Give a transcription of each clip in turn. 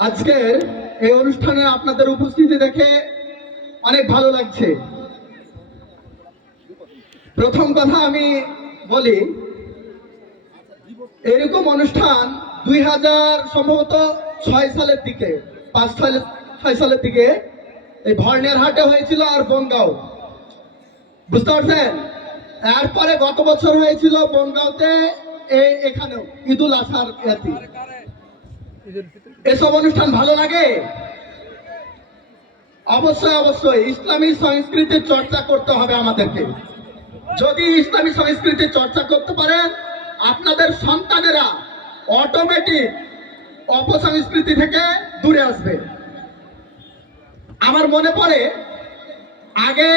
আজকের এই অনুষ্ঠানে আপনাদের উপস্থিতি দেখে অনেক ভালো লাগছে। প্রথম কথা আমি বলি, এরকম অনুষ্ঠান দুই হাজার সম্ভবত ছয় সালের দিকে, পাঁচ ছয় ছয় সালের দিকে এই ভর্ণের হাটে হয়েছিল আর বনগাঁও। বুঝতে পারছেন? এরপরে গত বছর হয়েছিল বনগাঁওতে ইয়াতি। এসব অনুষ্ঠান ভালো লাগে? অবশ্যই অবশ্যই। ইসলামী সংস্কৃতির চর্চা করতে হবে আমাদেরকে। যদি ইসলামী সংস্কৃতির চর্চা করতে পারেন, আপনাদের সন্তানেরা অটোমেটিক অপসংস্কৃতি থেকে দূরে আসবে। আমার মনে পড়ে, আগে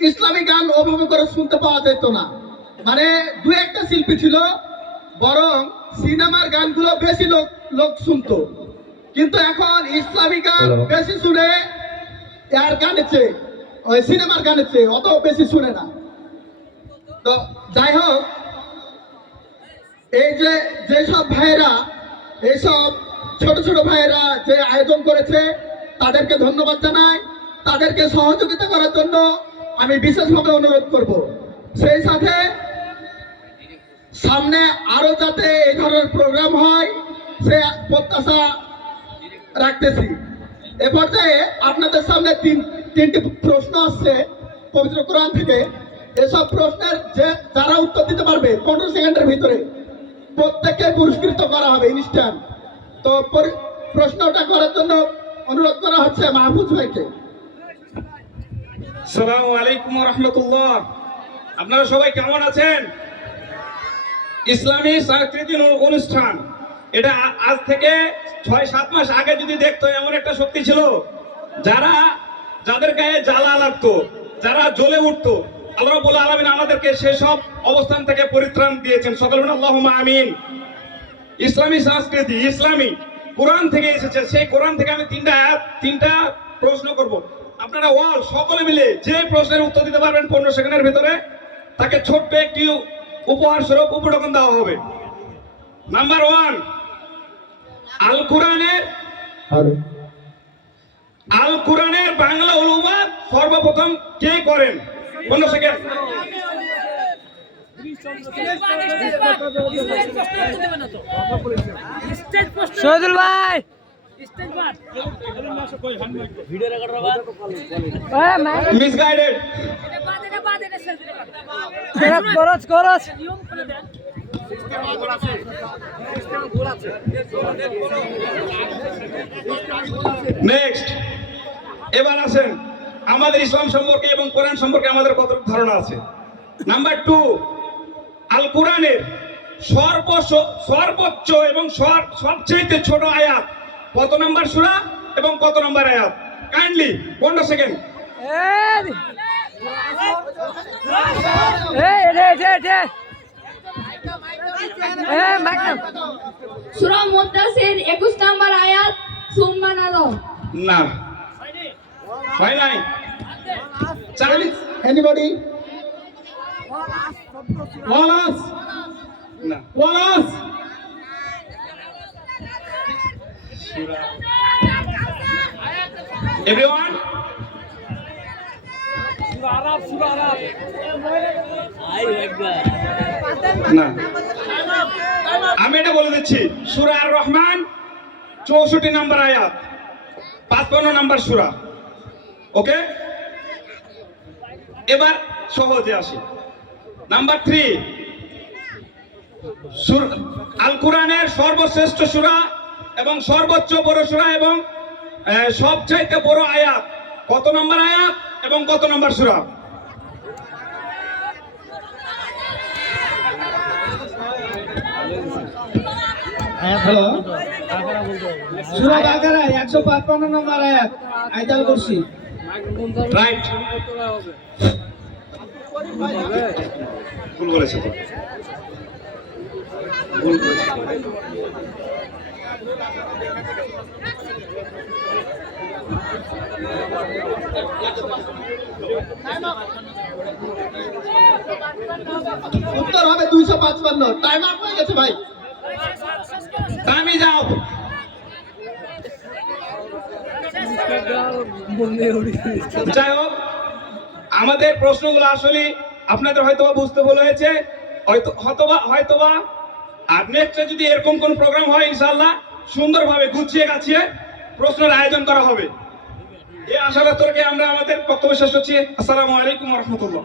ইসলামী গান ওভাবে করে শুনতে পাওয়া যেত না। মানে দু একটা শিল্পী ছিল বরং সিনেমার গানগুলো বেশি লোক লোক শুনতো। কিন্তু এখন ইসলামী গান বেশি শুনে আর গানের চেয়ে ওই সিনেমার গানের চেয়ে অত বেশি শুনে না। তো যাই হোক এই যে যেসব ভাইয়েরা এইসব ছোট ছোট ভাইয়েরা যে আয়োজন করেছে তাদেরকে ধন্যবাদ জানাই। তাদেরকে সহযোগিতা করার জন্য আমি বিশেষভাবে অনুরোধ করব। সেই সাথে সামনে আরও যাতে এই ধরনের প্রোগ্রাম হয়, সে প্রত্যাশা রাখতেছি। এ পর্যায়ে আপনাদের সামনে তিন তিনটি প্রশ্ন আসছে পবিত্র কোরআন থেকে। এসব প্রশ্নের যে যারা উত্তর দিতে পারবে, পনেরো সেকেন্ডের ভিতরে প্রত্যেককে পুরস্কৃত করা হবে ইনস্ট্যান্ট তো পরি- প্রশ্নটা করার জন্য অনুরোধ করা হচ্ছে মাহফুজ ভাইকে। সালামু আলাইকুম রহমতুল্লাহ। আপনারা সবাই কেমন আছেন? ইসলামী সাংস্কৃতিক অনুষ্ঠান। এটা আজ থেকে ছয়, সাত মাস আগে যদি দেখতো, এমন একটা শক্তি ছিল, যারা, যাদের গায়ে জ্বালা লাগতো, যারা জ্বলে উঠতো, আল্লাহ রাব্বুল আলামিন আমাদেরকে সেসব অবস্থান থেকে পরিত্রাণ দিয়েছেন। সকল আল্লাহ আমিন। ইসলামী সংস্কৃতি, ইসলামী কোরআন থেকে এসেছে। সেই কোরআন থেকে আমি তিনটা তিনটা প্রশ্ন করব। আপনারা ওয়াল, সকলে মিলে যে প্রশ্নের উত্তর দিতে পারবেন পনেরো সেকেন্ডের ভিতরে, তাকে ছোট্ট একটি উপহার স্বরূপ উপটকন দেওয়া হবে। নাম্বার ওয়ান আল কোরআনের আল কোরআনের বাংলা অনুবাদ সর্বপ্রথম কে করেন? পনেরো সেকেন্ড ভাই! মিসগাইডেড খরচ খরচ নেক্সট এবার আসেন। আমাদের ইসলাম সম্পর্কে এবং কোরআন সম্পর্কে আমাদের কত ধারণা আছে? নাম্বার টু আল কোরআনের সর্ব সর্বোচ্চ এবং সবচেয়ে ছোট আয়াত কত নাম্বার সূরা এবং কত নাম্বার আয়াত? কাইন্ডলি পনেরো সেকেন্ড। মাইক সূরা 21 নম্বর আয়াত সুম্মা না। হয় নাই। চার এনিবডি ওয়ালাস। না। ওয়ালাস। এভরিওয়ান আমি এটা বলে দিচ্ছি। সুরা আর রহমান চৌষট্টি নাম্বার আয়াত, পাঁচপান্ন নাম্বার সুরা। ওকে? এবার সহজে আসি। নাম্বার থ্রি আল কোরআনের সর্বশ্রেষ্ঠ সুরা এবং সর্বোচ্চ বড় সুরা এবং সবচাইতে বড় আয়াত কত নম্বর আয়াত এবং কত নম্বর সুরা? হ্যালো সুরা বাকারা একশো পাঁচপান্ন নম্বর আয়াত করছি রাইট ভুল বলেছে তো। ভুল বলেছে। উত্তর হবে দুইশো পাঁচপান্ন। টাইম আপ হয়ে গেছে ভাই। দামি যাও। যাই হোক, আমাদের প্রশ্নগুলো আসলে আপনাদের হয়তো বুঝতে ভুল হয়েছে, হয়তো হয়তোবা হয়তোবা, আর নেক্সটে যদি এরকম কোন প্রোগ্রাম হয়, ইনশাআল্লাহ সুন্দরভাবে গুছিয়ে গাছিয়ে প্রশ্নের আয়োজন করা হবে। এ আশা রেখে আমরা আমাদের বক্তব্য শেষ করছি। আসসালামু আলাইকুম রহমতুল্লাহ।